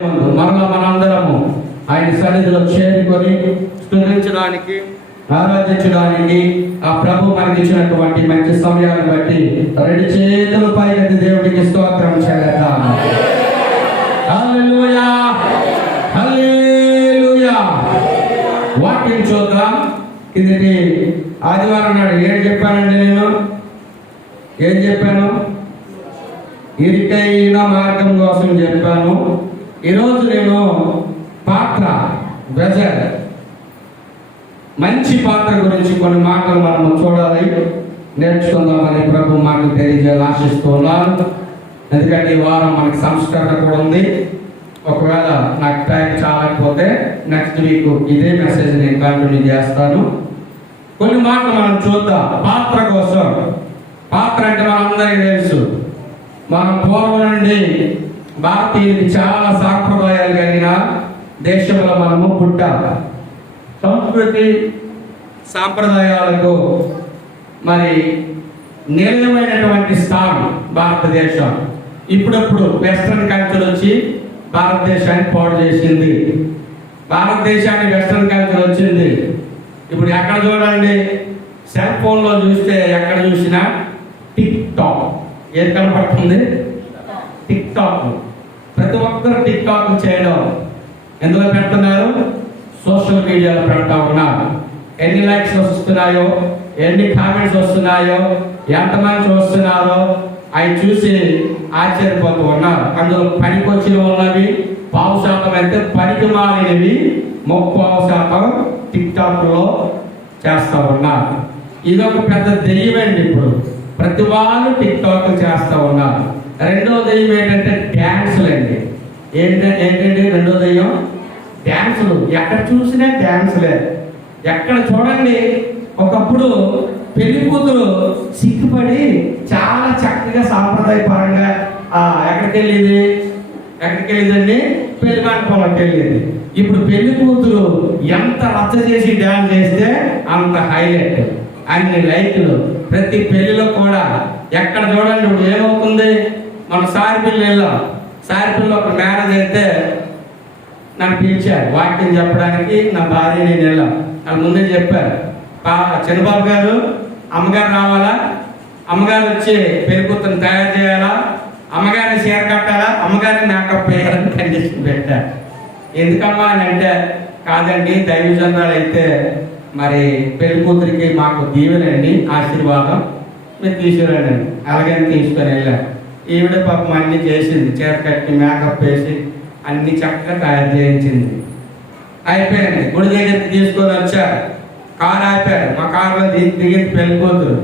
మరలా మనందరము ఆయన సన్నిధిలో చేరుకొని స్తుతించడానికి, ఆరాధించడానికి ఆ ప్రభు మనకి ఇచ్చినటువంటి మంచి సమయాన్ని బట్టి రెండు చేతులు పైకి దేవుడికి స్తోత్రం చేద్దాం. హల్లెలూయా, హల్లెలూయా. వాక్యం చూద్దాం. కిందటి ఆదివారం నాడు ఏం చెప్పానండి? ఏం చెప్పాను? ఇరుకైన మార్గం కోసం చెప్పాను. ఈరోజు నేను పాత్ర, వెజల్, మంచి పాత్ర గురించి కొన్ని మాటలు మనం చూడాలి, నేర్చుకుందామని ప్రభు మాకు తెలియజేయాలని ఆశిస్తున్నాను. ఎందుకంటే ఈ వారం మనకి సంస్కరణ కూడా ఉంది. ఒకవేళ నాకు టైం చాలకపోతే నెక్స్ట్ వీక్ ఇదే మెసేజ్ నేను కంటిన్యూ చేస్తాను. కొన్ని మాటలు మనం చూద్దాం. పాత్ర కోసం. పాత్ర అంటే మనందరికీ తెలుసు. మన పూర్వం నుండి భారతీయులకి చాలా సాంప్రదాయాలు కలిగిన దేశంలో మనము పుట్టాం. సంస్కృతి సాంప్రదాయాలకు మరి నిలయమైనటువంటి స్థానం భారతదేశం. ఇప్పుడప్పుడు వెస్ట్రన్ కల్చర్ వచ్చి భారతదేశాన్ని పాడు చేసింది. భారతదేశానికి వెస్ట్రన్ కల్చర్ వచ్చింది. ఇప్పుడు ఎక్కడ చూడండి, సెల్ ఫోన్లో చూస్తే ఎక్కడ చూసినా టిక్ టాక్. ఏది కనపడుతుంది? Tick talk. ప్రతి ఒక్కరు టిక్ టాక్ చేయడం ఎందులో పెడుతున్నారు? సోషల్ మీడియాలో పెడతా ఉన్నారు. ఎన్ని లైక్స్ వస్తున్నాయో, ఎన్ని కామెంట్స్ వస్తున్నాయో, ఎంతమంది చూస్తున్నారో అవి చూసి ఆశ్చర్యపోతూ ఉన్నారు. అందులో పనికొచ్చిన ఉన్నవి 5% అయితే పనికి మాలినవి 30% టిక్ టాక్ లో చేస్తూ ఉన్నారు. ఇదొక పెద్ద దెయ్యమండి. ఇప్పుడు ప్రతి వాళ్ళు టిక్ టాక్ చేస్తూ ఉన్నారు. రెండో దెయ్యం ఏంటంటే డ్యాన్సులు అండి. ఏంటంటే రెండో దెయ్యం డ్యాన్సులు. ఎక్కడ చూసినా డ్యాన్సులే. ఎక్కడ చూడండి, ఒకప్పుడు పెళ్లి కూతురు సిగ్గుపడి చాలా చక్కగా సాంప్రదాయపరంగా ఎక్కడికి వెళ్ళిందండి? పెళ్లి మండపంలోకి వెళ్ళింది. ఇప్పుడు పెళ్లి కూతురు ఎంత రచ్చ చేసి డ్యాన్స్ చేస్తే అంత హైలైట్, అన్ని లైక్లు. ప్రతి పెళ్లిలో కూడా ఎక్కడ చూడండి ఇప్పుడు ఏమవుతుంది? మన సారిపిల్లి వెళ్ళాం. సారిపిల్లి ఒక మ్యారేజ్ అయితే నన్ను పిలిచారు వాక్యం చెప్పడానికి. నా భార్య నేను వెళ్ళాం. నాకు ముందే చెప్పారు, చిన్నబాబు గారు అమ్మగారు రావాలా, అమ్మగారు వచ్చి పెళ్లి కూతురుని తయారు చేయాలా, అమ్మగారిని చీర కట్టాలా, అమ్మగారిని మేకప్ వేయాలని కండిషన్ పెట్టారు. ఎందుకమ్మా అని అంటే, కాదండి దైవజనాలు అయితే మరి పెళ్లి కూతురికి మాకు దీవెనండి, ఆశీర్వాదం, మీరు తీసుకురండి. అలాగని తీసుకొని వెళ్ళారు. ఈవిడ పాపం అన్నీ చేసింది, చీర కట్టి మేకప్ వేసి అన్ని చక్కగా తయారు చేయించింది. అయిపోయింది. గుడి దగ్గరికి తీసుకొని వచ్చారు. కారు ఆపారు. మా కారులో దిగింది పెళ్లి కూతురు.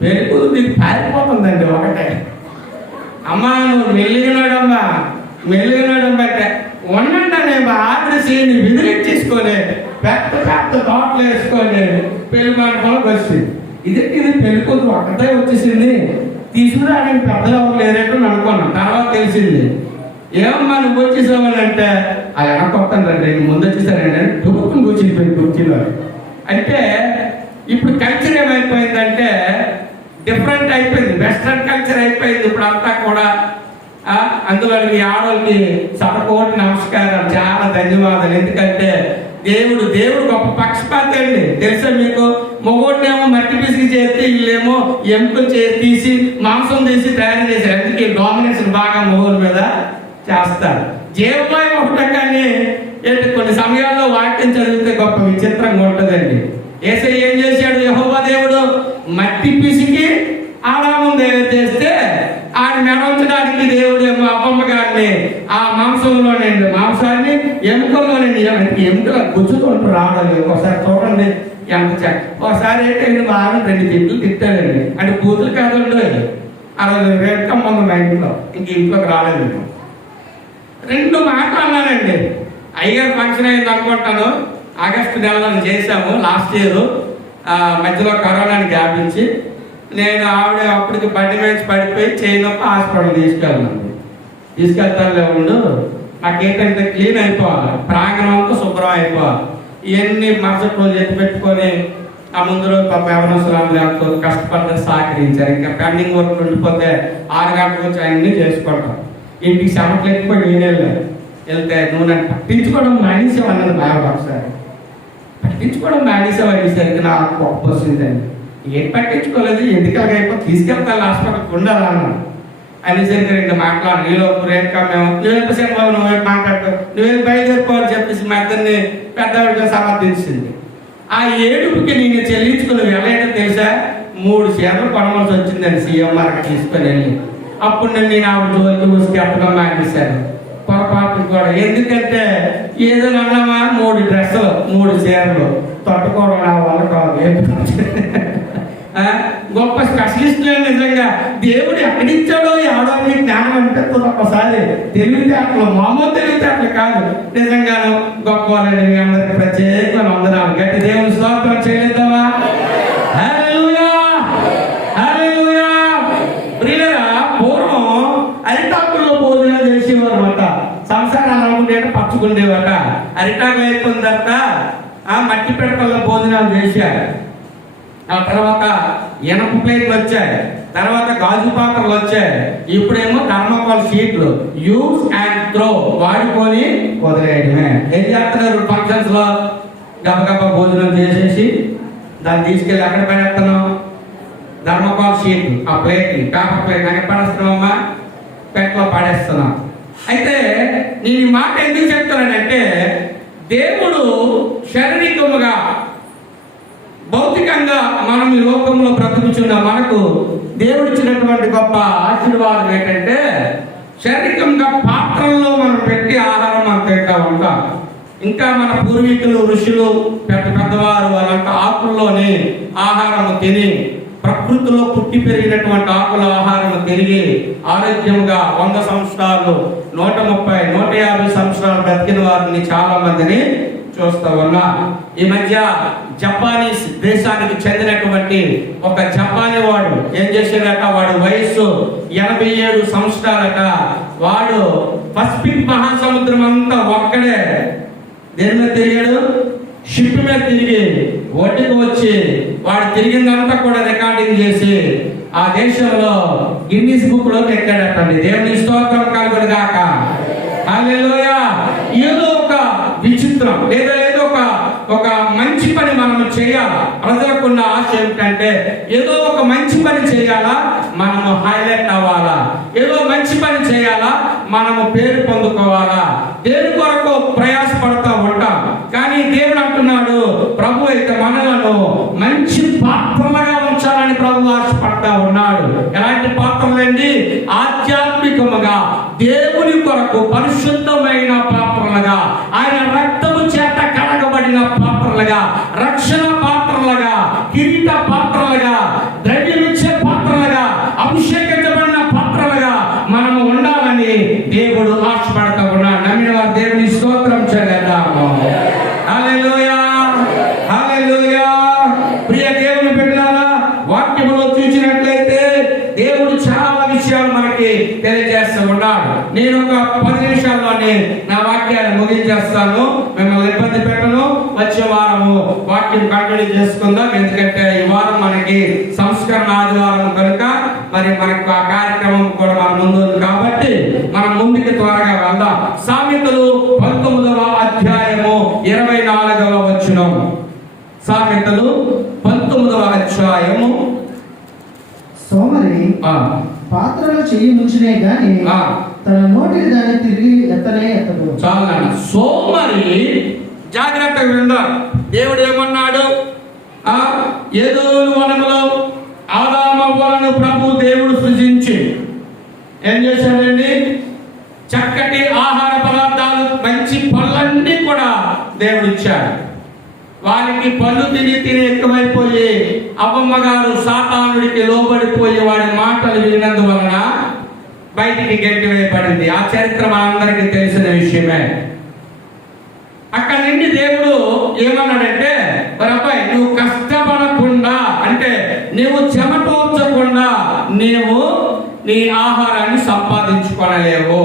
పెళ్లి కూతురు దీనికి పారిపోతుందండి ఒకటే. అమ్మా నువ్వు మెల్లిగినాడమ్మా అంటే ఉన్నంటనే ఆవిడ సీని విదిలించేసుకొని పెద్ద పెద్ద తోటలు వేసుకొని పెళ్లి మండపంలోకి వచ్చింది. ఇది పెళ్లి కూతురు ఒక్కటే వచ్చేసింది. తీసుకురావడానికి పెద్దలు ఎవరు లేనట్టు అనుకున్నాం. తర్వాత తెలిసింది. ఏమమ్మా నువ్వు వచ్చేసావని అంటే అది వెనకొస్తానండి, ముందు వచ్చేసానండి అని డుక్కుని కూర్చుని కుర్చీలో. అంటే ఇప్పుడు కల్చర్ ఏమైపోయిందంటే డిఫరెంట్ అయిపోయింది. వెస్ట్రన్ కల్చర్ అయిపోయింది ఇప్పుడు అంతా కూడా. అందులో మీ ఆడవాళ్ళకి శతకోటి నమస్కారం, చాలా ధన్యవాదాలు. ఎందుకంటే దేవుడు గొప్ప పక్షపాతి అండి. తెలుసా మీకు? మొగోడినేమో మట్టి పిసికి చేస్తే వీళ్ళేమో ఎముకలు తీసి మాంసం తీసి తయారు చేశారు. అందుకే డామినేషన్ బాగా మొగోల మీద చేస్తారు. జీవమయం ఒకట. కానీ కొన్ని సమయాల్లో వాక్యం చదివితే గొప్ప విచిత్రంగా ఉంటుందండి. యేసయ్య ఏం చేశాడు? యెహోవా దేవుడు మట్టి పిసికి ఆదాము తయారు చేస్తే ఆయన మెడవచ్చడానికి దేవుడు ఏమో అమ్మమ్మ గారిని ఆ మాంసాన్ని ఎముకల్లోనండి, ఎముకలు గుచ్చుకుంటూ రావడం. ఒకసారి చూడండి ఎంత చెక్క. ఒకసారి ఏంటంటే బాగా 2 తిట్లు తిట్టాడండి. అంటే కూతురు కాదండి. అలా రేట్కం ఉంది మా ఇంట్లో. ఇంక ఇంట్లోకి రాలేదు. 2 మాటలు అన్నానండి. అయ్యగారు ఫంక్షన్ అయింది అనుకుంటాను. ఆగస్టు నెలలో చేశాము లాస్ట్ ఇయర్. మధ్యలో కరోనాని వ్యాపించి నేను ఆవిడ అప్పటికి బండి మీద పడిపోయి చేయనొప్ప హాస్పిటల్ తీసుకెళ్తానులే ఉండు. నాకేంటంటే క్లీన్ అయిపోవాలి, ప్రాంగణం అంతా శుభ్రం అయిపోవాలి. ఇవన్నీ మరుసటి రోజు ఎత్తి పెట్టుకొని ఆ ముందు రోజు పాప ఎవరో కష్టపడ్డ సహకరించారు. ఇంకా పెండింగ్ వర్క్ ఉండిపోతే 6 గంటలకు వచ్చి అన్నీ చేసుకుంటాం. ఇంటికి చెమటలు ఎక్కువ నేనే వెళ్తే నువ్వు నన్ను పట్టించుకోవడం మానేసావు అన్నది మా ఆవిడ ఒకసారి. పట్టించుకోవడం మానేసావు అనేసరికి నాకు కోపం వస్తుందండి. ఏం పట్టించుకోలేదు, ఎందుకలాగా అయిపోయి తీసుకెళ్తాను హాస్పిటల్కి ఉండాలా అన్నాడు. అనేసరికి రెండు మాట్లాడు నీలో రేఖా మేము నువ్వెంతసేపు బాబు నువ్వు మాట్లాడతావు, నువ్వేం బయలుదేరిపోవాలని చెప్పేసి మా ఇద్దరిని పెద్దవాడిగా సమర్థించింది. ఆ ఏడుపుకి నేను చెల్లించుకుని వెళ్ళేటో తెలుసా, 3 చీరలు కొనవలసి వచ్చిందండి సీఎంఆర్కి తీసుకొని వెళ్ళి. అప్పుడు నేను ఆవిడ జోలికి చూసి చెప్పడం మానేశాను పొరపాటు కూడా. ఎందుకంటే ఏదో అన్నామా 3 డ్రెస్సులు 3 చీరలు తట్టుకోవడం నా వల్ల కాదు. గొప్ప స్పెషలిస్ట్ నిజంగా దేవుడు ఎక్కడిచ్చాడో ఎవడో జ్ఞానం అనిపిస్తుంది ఒక్కసారి. తెలివితేటలు మామూలు తెలివితేటలు కాదు, నిజంగాను గొప్ప వాళ్ళని మీ అందరికి ప్రత్యేకమైన వందనాలు. గట్టి దేవుని స్తోత్రం చేయలేదామా? హల్లెలూయా హల్లెలూయా. ప్రియులారా, పూర్వం అరిటాకుల్లో భోజనం చేసేవారు అన్నమాట. సంసారాలు అనుకుంటే పచ్చుకుండేవాట. అరిటాకులు అయిపోయిన తర్వాత మట్టి పిడకల్లో భోజనాలు చేశారు. ఆ తర్వాత ఇనప ప్లేట్లు వచ్చాయి, తర్వాత గాజు పాత్రలు వచ్చాయి, ఇప్పుడేమో థర్మోకాల్ షీట్లు. యూజ్ అండ్ త్రో, వాడుకొని వదిలేయడమే. ఏం చేస్తున్నారు ఫంక్షన్స్ లో? గబగబా భోజనం చేసేసి దాన్ని తీసుకెళ్ళి అక్కడ పడేస్తున్నాం. థర్మోకాల్ షీట్, ఆ ప్లేట్ పేపర్ ప్లేట్ అక్కడ పడేస్తున్నామమ్మా, పెట్లో పడేస్తున్నాం. అయితే నేను ఈ మాట ఎందుకు చెప్తున్నానంటే, దేవుడు శారీరకముగా భౌతికంగా మనం ఈ లోకంలో బ్రతుకుచున్న మనకు దేవుడు ఇచ్చినటువంటి గొప్ప ఆశీర్వాదం ఏంటంటే, శారీరకంగా పాత్రల్లో మనం పెట్టి ఆహారం మనం తింటా ఉంటాం. ఇంకా మన పూర్వీకులు ఋషులు పెద్దవారు వాళ్ళంతా ఆకుల్లోనే ఆహారం తిని, ప్రకృతిలో పుట్టి పెరిగినటువంటి ఆకుల ఆహారం తిరిగి ఆరోగ్యంగా 100 సంవత్సరాలు 130 150 సంవత్సరాలు బ్రతికిన వారిని చాలా మందిని చూస్తూ ఉన్నా. ఈ మధ్య జపానీస్ దేశానికి చెందినటువంటి ఒక జపానీ వాడు ఏం చేశాడట, వాడు వయస్సు 87 సంవత్సరాలట. వాడు పసిఫిక్ మహాసముద్రం అంతా ఒక్కడే దేని మీద తిరిగాడు, షిప్ మీద తిరిగి ఒడ్డుకు వచ్చి వాడు తిరిగిందంతా కూడా రికార్డింగ్ చేసి ఆ దేశంలో గిన్నీస్ బుక్ లోకి ఎక్కాడటండి. దేవుని స్తోత్రం కలుగును గాక. హల్లెలూయా. ఏదో ఒక విచిత్రం లేదా ఏదో ఒక మంచి పని మనం చేయాలా. ప్రజలకున్న ఆశ ఏమిటంటే, ఏదో ఒక మంచి పని చేయాలా, మనము హైలైట్ అవ్వాలా, ఏదో మంచి పని చేయాలా, మనము పేరు పొందుకోవాలా. దేని కొరకు ప్రయాసపడతా ఉంటాం. కానీ దేవుడు అంటున్నాడు, ప్రభు అయితే మనలను మంచి పాత్రలుగా ఉంచాలని ప్రభు ఆశపడతా ఉన్నాడు. ఎలాంటి పాత్రలండి? ఆధ్యాత్మికముగా దేవుని కొరకు పరిశుద్ధమైన పాత్రలుగా, ఆయన రక్తము చేత కడగబడిన పాత్రలుగా, రక్షణ పాత్రలుగా, కిరీట పాత్రలుగా, ద్రవ్యమిచ్చే పాత్రలుగా, అభిషేకించబడిన పాత్రలుగా మనము ఉండాలని దేవుడు ఆశపడతా ఉన్నాడు. నమ్మిన వారు దేవుని స్తోత్రం చేద్దాము. హల్లెలూయా హల్లెలూయా. ప్రియ దేవుని బిడ్డలారా, వాక్యములో చూసినట్లయితే దేవుడు చాలా విషయాలు మనకి తెలియజేస్తూ ఉన్నాడు. నేను ఒక 10 నిమిషాల్లోనే నా వాక్యాన్ని ముగించేస్తాను, మిమ్మల్ని ఇబ్బంది పెట్టను. వచ్చే వారము వాక్యం కంటిన్యూ చేసుకుందాం. ఎందుకంటే ఈ వారం మనకి సంస్కరణ ఆదివారం కనుక మరి మనకు ఆ కార్యక్రమం కూడా మన ముందు ఉంది కాబట్టి మనం ముందుకు త్వరగా వెళ్దాం. సామెతలు 19వ అధ్యాయము 24వ వచనం. సామెతలు 19వ అధ్యాయము. సోమరి పాత్రలో చెయ్యి ముంచినే గాని తన నోటికి దాన్ని తిరిగి ఎత్తనే ఎత్తడు. చాలా సోమరి, జాగ్రత్తగా విందాం. దేవుడు ఏమన్నాడు? ఏదోను వనములో ఆదామవ్వలను ప్రభు దేవుడు సృజించి ఏం చేశాడండి? చక్కటి ఆహార పదార్థాలు, మంచి పళ్ళన్నీ కూడా దేవుడు ఇచ్చాడు. వారికి పళ్ళు తిని ఎక్కువైపోయి అవ్వమ్మ గారు సాతానుడికి లోబడిపోయి వాడి మాటలు విన్నందువలన బయటికి గెంటివేయబడింది. ఆ చరిత్ర మనందరికీ తెలిసిన విషయమే. అక్కడి నుండి దేవుడు ఏమన్నాడంటే, మరి అబ్బాయి నువ్వు కష్టపడకుండా, అంటే నువ్వు చెమటోర్చకుండా నీవు నీ ఆహారాన్ని సంపాదించుకోనలేవు.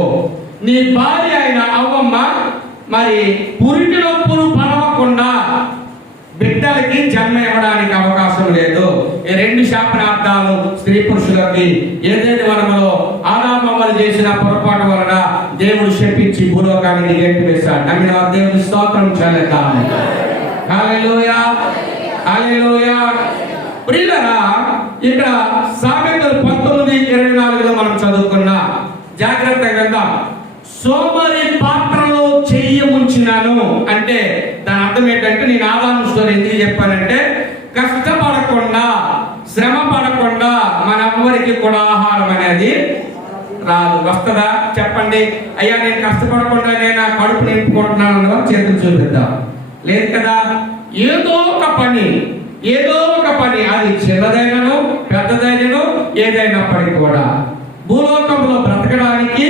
నీ భార్య అయిన అవ్వమ్మ మరి పురిటిలో పురు పడవకుండా బిడ్డలకి జన్మ ఇవ్వడానికి అవకాశం లేదు. ఈ 2 శాపనార్థాలు స్త్రీ పురుషులకి ఏదైతే వనములో ఆదామవ్వలు చేసిన పొరపాటు వలన దేవుడు శపించి భూలోకానికి గెంటి వేశాడు. నమ్మిన వారు దేవుని స్తోత్రం చెల్లిద్దాం. హల్లెలూయా, హల్లెలూయా. ప్రియులారా, ఇక్కడ సామెతలు 19:24 మనం చదువుకున్నా. జాగ్రత్తగా విందాం. సోమరి పాత్రలో చెయ్యి ముంచినాను అంటే దాని అర్థం ఏంటంటే, నేను ఆదాము స్టోరీ ఎందుకు చెప్పానంటే, కష్టపడకుండా శ్రమ పడకుండా మనందరికి కూడా ఆహారం అనేది రాదు. వస్తుందా చెప్పండి? అయ్యా నేను కష్టపడకుండానే నా కడుపు నింపుకుంటున్నాను అన్నవారు చేతులు చూపిద్దాం. లేదు కదా. ఏదో ఒక పని అది చిన్నదైనను పెద్దదైనను ఏదైనప్పటికీ కూడా భూలోకంలో బ్రతకడానికి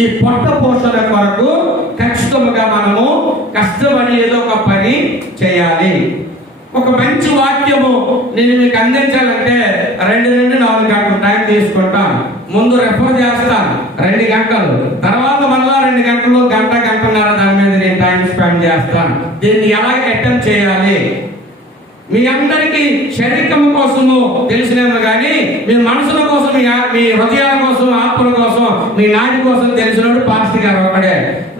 ఈ పొట్ట పోషణ కొరకు ఖచ్చితంగా మనము కష్టపడి ఏదో ఒక పని చేయాలి. ఒక మంచి వాక్యము నేను మీకు అందించాలంటే 2 నుండి 4 గంటలు టైం తీసుకుంటాను. ముందు రెఫర్ చేస్తాను 2 గంటలు, తర్వాత మళ్ళా 2 గంటలు, గంటన్నర దాని మీద నేను టైం స్పెండ్ చేస్తాను. దీన్ని ఎలా అటెంప్ట్ చేయాలి మీ అందరికీ శరీరం కోసము తెలిసినేమో కానీ మీ మనసుల కోసం, మీ హృదయాల కోసం, ఆత్మల కోసం, మీ నాటి కోసం తెలిసినప్పుడు పాస్టర్ గారు ఒకడే.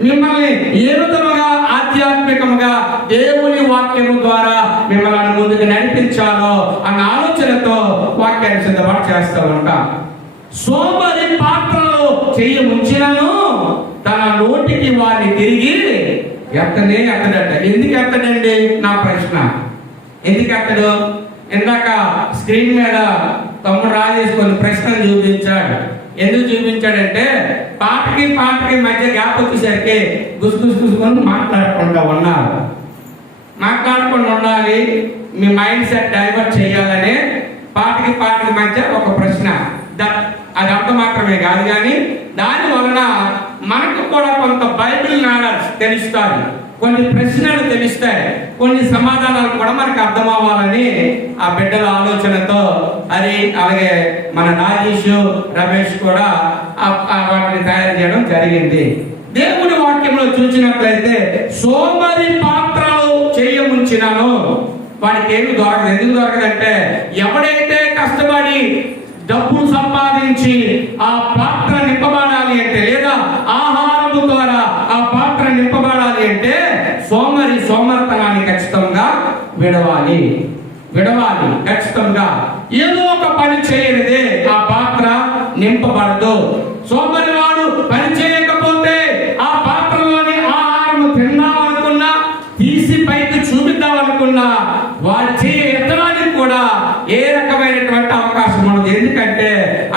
మిమ్మల్ని ఏ విధముగా ఆధ్యాత్మికంగా దేవుని వాక్యము ద్వారా మిమ్మల్ని ముందుకు నడిపించాలో అన్న ఆలోచనతో వాక్యాన్ని సిద్ధపాటు చేస్తూ ఉంటాం. సోమరి పాత్రలో చెయ్యి ముంచినను తన నోటికి వారిని తిరిగి ఎత్తడట. ఎందుకు ఎత్తడండి నా ప్రశ్న. ఎందుకు అతడు ఇందాక స్క్రీన్ మీద తమ్ముడు రాజేసి కొన్ని ప్రశ్నలు చూపించాడు. ఎందుకు చూపించాడంటే, పాటకి మధ్య గ్యాప్ వచ్చేసరికి గుసుగుసుకొని మాట్లాడకుండా ఉండాలి. మీ మైండ్ సెట్ డైవర్ట్ చేయాలని పాటకి మధ్య ఒక ప్రశ్న. అది అంత మాత్రమే కాదు, కానీ దాని వలన మనకు కూడా కొంత బైబిల్ నాలెడ్జ్ తెలుస్తుంది, కొన్ని ప్రశ్నలు తెలుస్తాయి, కొన్ని సమాధానాలు కూడా మనకు అర్థం అవ్వాలని ఆ బిడ్డల ఆలోచనతో అలాగే మన రాజేష్, రమేష్ కూడా వాటిని తయారు చేయడం జరిగింది. దేవుని వాక్యంలో చూసినట్లయితే సోమరి పాత్రలో చేయముంచినాను వాడికి ఏమి దొరకదు. ఎందుకు దొరకదంటే, ఎవడైతే కష్టపడి డబ్బులు సంపాదించి ఆ పాత్ర నింపబడాలి అంటే, లేదా ఆహారము ద్వారా ఆ పాత్ర నింపబడాలి అంటే సోమరితనాన్ని ఖచ్చితంగా విడవాలి. ఖచ్చితంగా ఏదో ఒక పని చేయనిదే ఆ పాత్ర నింపబడదు. సోమరి వాడు పని చేయకపోతే ఆ పాత్రలోని ఆహారం తిందామనుకున్నా, తీసి పైకి చూపిద్దామనుకున్నా వాడు చేయ ఎత్తడానికి కూడా ఏ రకమైనటువంటి అవకాశం ఉండదు. ఎందుకంటే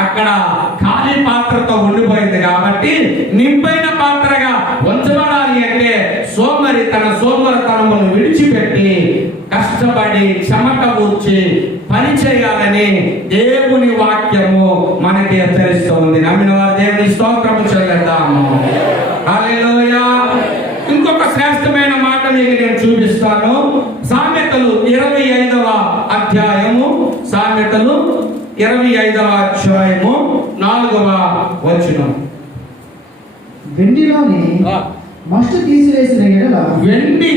అక్కడ ఖాళీ పాత్రతో ఉండిపోయింది కాబట్టి నింపైన పాత్రగా ఉంచబడాలి అంటే సోమరి తన సోమరితనమును విడిచిపెట్టి కష్టపడి చెమట ఊర్చి పని చేయాలని దేవుని వాక్యము మనకి హెచ్చరిస్తుంది. నమ్మిన వారు దేవుని స్తోత్రము చెల్లిద్దాము. హల్లెలూయా. ఇంకొక శ్రేష్టమైన మాట మీకు నేను చూపిస్తాను. సామెతలు 25వ అధ్యాయము, సామెతలు 25వ అధ్యాయము 4వ వచనం. వెండిలోని మస్టు తీసివేసిన ఎడల, వెండి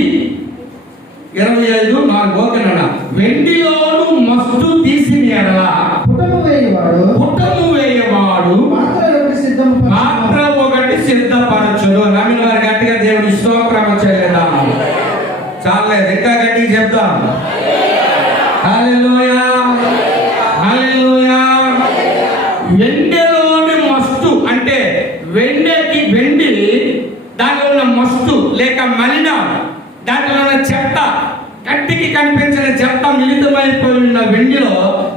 25:4 ఓకేనా? వెండిలోను మస్టు తీసిన ఎడల పుటము వేయవాడు పాత్ర ఒకటి సిద్ధపరచును. నమ్మిన వారు గట్టిగా దేవుని స్తోత్రం చెల్లిద్దాము. చాలేదు, ఇంకా గట్టిగా చెప్తాం. హల్లెలూయా, హల్లెలూయా. వెండిలోని మస్తు అంటే వెండి దానిలో ఉన్న మస్తు లేక మలినం, దాంట్లో ఉన్న చెత్త, కంటికి కనిపించిన చెత్త మిళితమైపోయి ఉన్న వెండిలో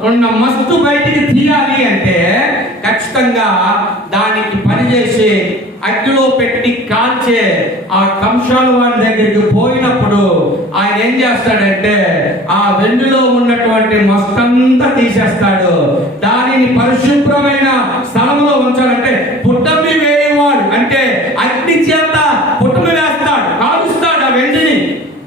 ఉన్న మస్తు బయటికి తీయాలి అంటే ఖచ్చితంగా దానికి పనిచేసి అగ్గిలో పెట్టి కాల్చే ఆ కంసాలు వాడి దగ్గరికి పోయినప్పుడు ఆయన ఏం చేస్తాడంటే ఆ వెండిలో ఉన్నటువంటి మస్తంతా తీసేస్తాడు. దానిని పరిశుభ్రమైన స్థలంలో ఉంచాలంటే పుట్టమి వేయవాడు అంటే అగ్ని చేత పుట్టమి వేస్తాడు, కాలుస్తాడు. ఆ వెండిని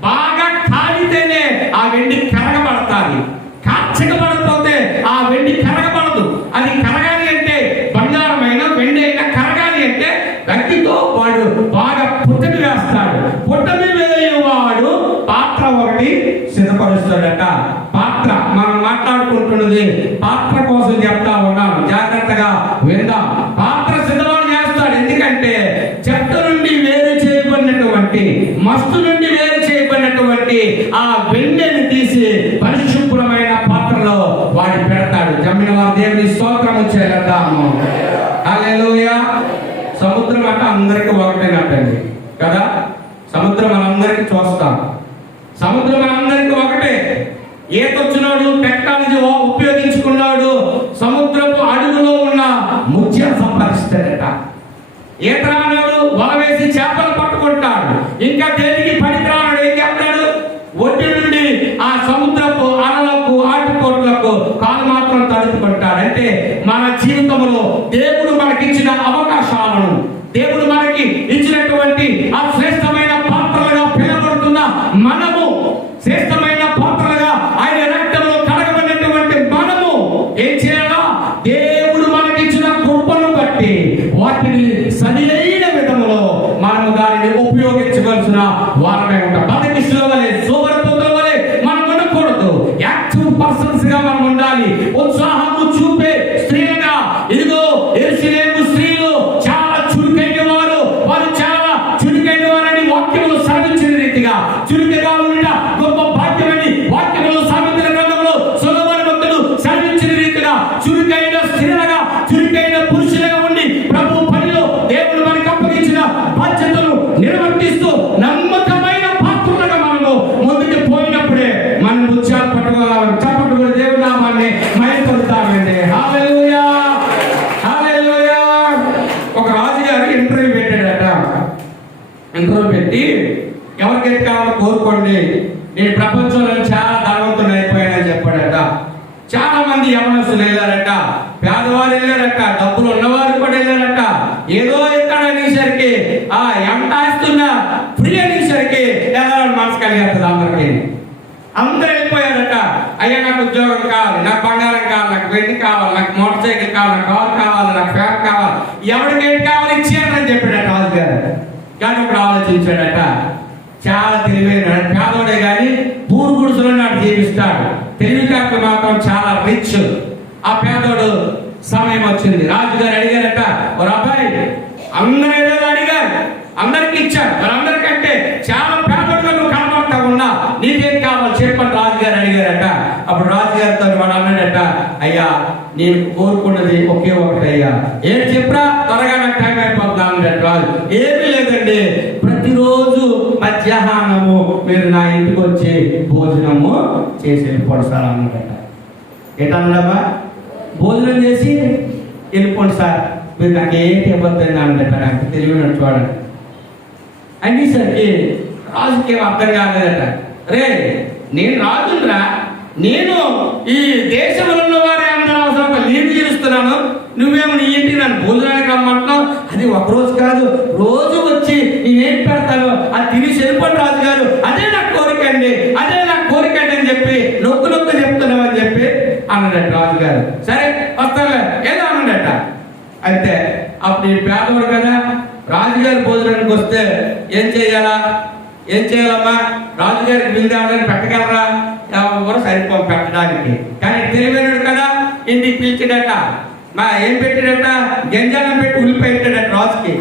బాగా కాలితేనే ఆ వెండి కరగబడతాది. కాల్చకబడకపోతే ఆ వెండి కరగబడదు. అది కరగాలి అంటే బంగారమైన వెండి అయినా కరగాలి అంటే అగ్గితో వాడు బాగా పుట్టమి వేస్తాడు. పుట్టమి వేయవాడు పాత్ర ఒకటి సిద్ధపరుస్తాడట. పాత్ర మనం మాట్లాడుకుంటున్నది పాత్ర కోసం చెప్తా ఉన్నాను, జాగ్రత్తగా విందాం. పాత్ర సిద్ధపాటు చేస్తాడు. ఎందుకంటే మస్తు నుండి వేరు చేయబడినటువంటి ఆ వెన్నెని తీసి పరిశుభ్రమైన పాత్రలో వాడి పెడతాడు. జమ్మిన వారు దేవుని స్తోత్రము చేద్దాము. హల్లెలూయా. సముద్రం అంటే అందరికీ ఒకటేనట్టండి కదా. సముద్రం మనందరికీ చూస్తాం. సముద్రం మనందరికీ ఒకటే. ఈతొచ్చినాడు, టెక్నాలజీ ఉపయోగించుకున్నాడు, సముద్రపు అడుగులో ఉన్న ముత్యం సంపాదిస్తాడట. ఈత రానాడు వల వేసి చేపలు పట్టుకుంటాడు. ఇంకా దేనికి పనికిరానాడు ఏం చేస్తాడు? ఒడ్డు నుండి ఆ సముద్రపు అలలకు ఆటుపోట్లకు కాలు మాత్రం తడుపుకుంటాడు. అంటే మన జీవితంలో దేవుడు మనకిచ్చిన అవకాశాలను, దేవుడు మనకి ఇచ్చినటువంటి ఆ శ్రేష్టమైన పాత్రలుగా పిలువబడుతున్న మనము, శ్రేష్టమైన పాత్రలుగా ఆయన రక్తంలో కడగబడినటువంటి మనము ఏం చేయాలా? దేవుడు మనకిచ్చిన కృపను బట్టి వాటిని సరైన విధంలో మనము దానిని ఉపయోగించవలసిన వారమే ఉంటాం. బతకిష్టుల వలె, సోమరిపోతుల వలె మనం ఉండకూడదు. యాక్టివ్ పర్సన్స్ గా మనం ఉండాలి. ఉత్సాహము చూపే స్త్రీలుగా. ఇదిగో యెరూషలేము స్త్రీలు చాలా చురుకైన వారు, వారు చాలా చురుకైన వారని వాక్యములు సాధించిన రీతిగా చురుకుగా ఉండ గొప్ప భాగ్యమని వాక్యములు సామెతల గ్రంథంలో సొలొమోను భక్తుడు సాధించిన రీతిగా చురుకైన స్త్రీలుగా, చురుకైన పురుషులుగా ఉండి ప్రభు పనిలో దేవుడు మనకు అప్పగించిన బాధ్యతలు నిర్వర్తిస్తూ నమ్మకమైన పాత్రలుగా మనము ముందుకు పోయినప్పుడే మనం ముత్యాలు పట్టుకోగలం. చప్పట్లు కూడా దేవుడి నామాన్ని మహిమపరుస్తామండి. హల్లెలూయా, హల్లెలూయా. ఒక రాజుగారు ఇంటర్వ్యూ పెట్టాడట. ఇంటర్వ్యూ పెట్టి ఎవరికైతే కావాలో కోరుకోండి, నేను ప్రపంచంలో చాలా ధనవంతుడు అయిపోయానని చెప్పాడట. చాలా మంది యవనస్తులు వెళ్ళారట, పేదవారు వెళ్ళారట, డబ్బులు ఉన్నవారు కూడా వెళ్ళారట. ఏదో ఎక్కడ అనేసరికి ఎంత ఆస్తున్నా ఫ్రీ అనేసరికి వెళ్ళాలని మనసు కలిగేస్తుంది అందరికి. అందరూ వెళ్ళిపోయారట. అయ్యా నాకు ఉద్యోగం కావాలి, నాకు బంగారం కావాలి, నాకు వెండి కావాలి, నాకు మోటార్ సైకిల్ కావాలి, నాకు కారు కావాలి, నాకు ఫ్యాన్ కావాలి, ఎవరికి ఏంటి కావాలి ఇచ్చేయాలని చెప్పాడట రాజుగారు. కానీ ఒకడు ఆలోచించాడట, చాలా తెలివైన పేదోడే కానీ పూరు గుడుసులో నాడు జీవిస్తాడు. తెలివితేటలు మాత్రం చాలా రిచ్. ఆ పేదోడు సమయం వచ్చింది. రాజుగారు అడిగారట, ఒక అబ్బాయి అందరూ ఏదో అడిగారు, అందరికి ఇచ్చారు, వాళ్ళందరికంటే చాలా పేదోడుగా నువ్వు కనబడతా ఉన్నా, నీకేం కావాలి చెప్పని రాజుగారు అడిగారట. అప్పుడు రాజుగారితో వాడు అన్నాడట, అయ్యా నేను కోరుకున్నది ఒకే ఒకటి అయ్యా. ఏం చెప్పరా, త్వరగా నాకు టైం అయిపోతున్నా అన్నాడు రాజు. ఏమీ లేదండి, ప్రతిరోజు మధ్యాహ్నము మీరు నా ఇంటికి వచ్చి భోజనము చేసి వెళ్ళిపోండి సార్ అన్నాడట. ఏంటన్నాడమ్మా? భోజనం చేసి వెళ్ళిపోండి సార్, మీరు నాకు ఏంటి ఇబ్బంది అన్నదట. నాకు తెలియనట్టు చూడండి అనేసరికి రాజుకి అర్థం కాలేదట. రే నేను రాజురా, నేను ఈ దేశంలో ఉన్న వారి అందరూ అవసరం లీడ్ తీరుస్తున్నాను, నువ్వేమో నీ ఇంటికి నన్ను భోజనానికి రమ్మంటున్నావు. అది ఒకరోజు కాదు, రోజు వచ్చి నేనేం పెడతాను అది తిరిగి వెళ్ళిపోండి రాజుగారు, అదే నా కోరిక అండి, అదే నా కోరిక అండి అని చెప్పి నొక్కు నొక్కు చెప్తున్నావు అని చెప్పి అన్నాడట రాజుగారు. సరే వస్తాలే ఏదో అన్నాడట. అయితే అప్పుడు ఈ పేదవాడు కదా, రాజుగారి భోజనానికి వస్తే ఏం చేయాలా, ఏం చేయాలమ్మా? రాజుగారికి బిల్లు ఆర్డర్ పెట్టగలరా? ఎవరు సరిపోం పెట్టడానికి. కానీ తెలివైనడు కదా, ఇంటికి పిలిచాడట. ఏం పెట్టాడట? గంజాలం పెట్టి ఉల్లిపాయ పెట్టాడట రాజుకి.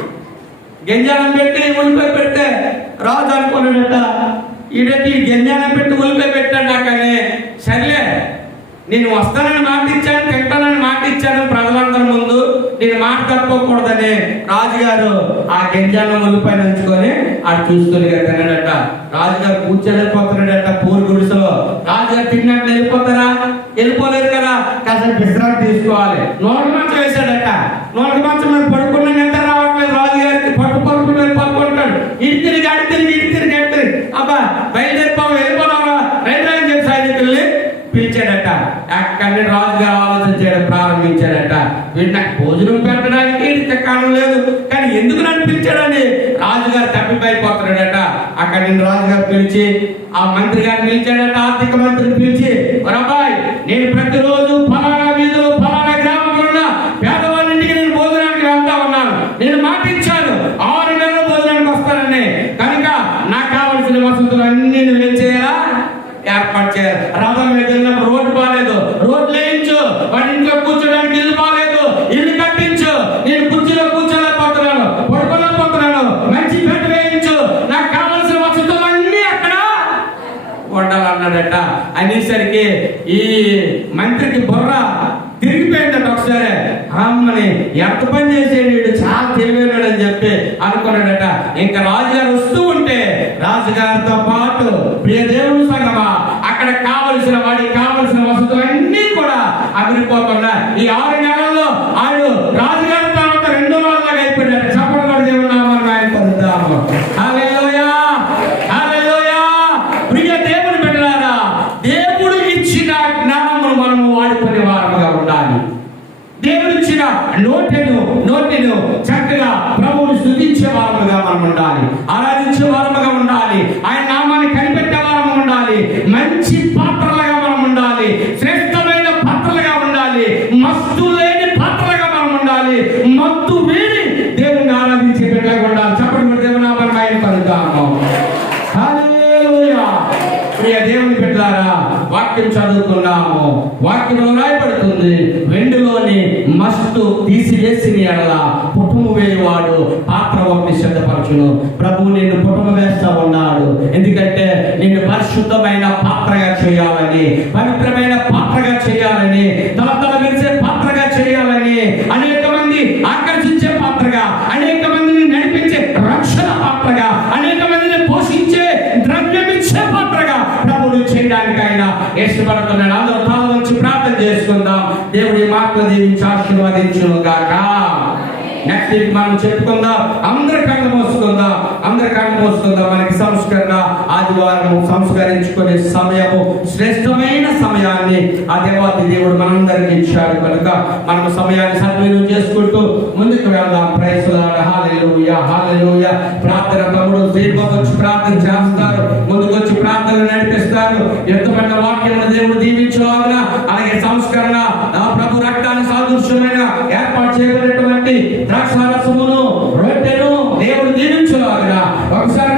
గంజాలం పెట్టి ఉల్లిపాయ పెడితే రాజు అనుకున్నాడట, ఈడటి గంజాలం పెట్టి ఉల్లిపాయ పెట్టాడు నాకని. సర్లే నేను వస్తానని మాట ఇచ్చాను, తింటానని మాట ఇచ్చాను ప్రజలందరి ముందు, నేను మాట తప్పకూడదని రాజుగారు ఆ గంజాలం ఉల్లిపాయ నంచుకొని ఆడు చూసుకొని తిన్నాడట. రాజుగారు కూర్చోలేకపోతున్నాడట పూర్ గుడిసెలో. రాజుగారు తిన్నట్టు వెళ్ళిపోతారా? వెళ్ళిపోలేరు కదా, కాస్త విశ్రాంతి తీసుకోవాలి. నోటి మంచం వేశాడట. నోటి మంచం మీద పడుకున్న నిద్ర రావట్లేదు రాజుగారికి. పట్టు మీద పడుకుంటాడు. ఇటు తిరిగి అడి తిరిగి ఇటు తిరిగి అడి తిరిగి అబ్బా బయలుదేరిపోవా వెళ్ళిపోదావా రైతు అని చెప్పి సైనికుల్ని పిలిచాడట. అక్కడిని రాజుగారు ఆలోచన చేయడం ప్రారంభించాడట. వీడు నాకు భోజనం పెట్టడానికి కారణం లేదు, కానీ ఎందుకు నన్ను పిలిచాడని రాజుగారు తప్పిపోయిపోతున్నాడట. అక్కడ నేను రాజుగారు పిలిచి ఆ మంత్రి గారిని పిలిచాడట, ఆర్థిక మంత్రిని పిలిచి, అబ్బాయి నేను ప్రతిరోజు ఫలానా వీధిలో ఫలానా గ్రామంలో ఉన్న పేదవాళ్ళ ఇంటికి నేను భోజనానికి వెళ్తా ఉన్నాను, నేను మాట ఇచ్చాను 6 నెలల భోజనానికి వస్తానని, కనుక నాకు కావాల్సిన వసతులు అన్ని నువ్వేం చేయాలా ఏర్పాటు చేయాలి. రథం మీద వెళ్ళినప్పుడు రోడ్డు బాగాలేదు, రోడ్లు వేయించు. వాడి ఇంట్లో కూర్చోడానికి ఇల్లు బాగాలేదు, ఇల్లు కట్టించు. నేను కుర్చీలో కూర్చోలేకపోతున్నాను, పడుకోలేకపోతున్నాను, మంచి బెడ్ వేయించు. నాకు కావాల్సిన అన్నాడట. అనేసరికి ఈ మంత్రికి బుర్ర తిరిగిపోయిందట. ఒకసారి అమ్మని ఎంత పని చేసేడు, చాలా తెలివైనాడు అని చెప్పి అనుకున్నాడట. ఇంకా రాజుగారు వస్తూ ఉంటే రాజుగారితో పాటు ప్రియ దేవుని సంగమా అక్కడ కావలసిన వాడికి కావలసిన వసతులన్నీ కూడా అమిరిపోకుండా ఈ 6 నెలల్లో ఆడు రాజుగారి తర్వాత 2 రోజులుగా అయిపోయాడు. చెప్పడం దేవుని నామాన్ని ఆయన పొందుతాము. హల్లెలూయా, హల్లెలూయా. ప్రియ దేవుని బిడ్డలారా, దేవుడు ఇచ్చిన జ్ఞానమును మనము వాడుకునే వారముగా ఉండాలి. దేవుడు ఇచ్చిన నోటిను చక్కగా ప్రభువుని స్తుతించే వారముగా మనం ఉండాలి, ఆరాధించే వారముగా ఉండాలి, ఆయన నామాన్ని కనిపెట్టే వారము ఉండాలి, మంచి పాత్రలుగా మనం ఉండాలి, శ్రేష్టమైన పాత్రలుగా ఉండాలి, మత్తు లేని పాత్రలుగా మనం ఉండాలి, మత్తు వీడి దేవుని ఆరాధించే బిడ్డలుగా ఉండాలి. చెప్పండి, దేవుని నామాన్ని ఆయన పలుకుతాము. హల్లెలూయా. ప్రియ దేవుని బిడ్డలారా, వాక్యం చదువుకున్నాము. వాక్యంలో రాయబడుతుంది, వెండిలోని మస్తు తీసివేసిన ఎడల పుట్టుము వేయువాడు పాత్ర ఒకటి సిద్ధపరచును. ప్రభు నిన్ను పుట్టుము వేస్తా ఉన్నాడు. ఎందుకంటే నిన్ను పరిశుద్ధమైన పాత్రగా చేయాలని, పవిత్రమైన పాత్రగా చేయాలని, తలతల మెరిసే పాత్రగా చేయాలని, అనేక మంది ఆకర్షించే పాత్రగా, అనేక మందిని నడిపించే రక్షణ పాత్రగా, అనేక మందిని పోషించే ద్రవ్యమిచ్చే పాత్రగా ప్రభువును చేయడానికి ఆయన ఇష్టపడుతున్నాడు. అందరూ తల నుంచి ప్రార్థన చేసుకుందాం. దేవుడి మాటలు దీవించి ఆశీర్వదించును గాక. నెక్స్ట్ వీక్ మనం చెప్పుకుందాం. అందరి కళ్ళు మోసుకుందాం, అందరి కళ్ళు మోసుకుందాం. మనకి సంస్కరణ ఆదివారం సంస్కరించుకునే సమయము, శ్రేష్టమైన సమయాన్ని ఆ దేవాది దేవుడు మనందరికి ఇచ్చాడు కనుక మనం సమయాన్ని సద్వినియోగం చేసుకుంటూ ముందుకు వెళ్దాం. Praise lord. Hallelujah, hallelujah. ప్రార్థన తమ్ముడు దీర్ఘకు వచ్చి ప్రార్థన చేస్తారు, ముందుకు వచ్చి ప్రార్థనలు నడిపిస్తారు. ఎంతమంది వాక్యమును దేవుడు దీవించువాగా. అలాగే సంస్కరణ ప్రభు రక్తాన్ని సాదృశ్యమైన ఏర్పాటు చేయబడినటువంటి ద్రాక్షారసమును, రొట్టెను దేవుడు దీవించువాగా. ఒకసారి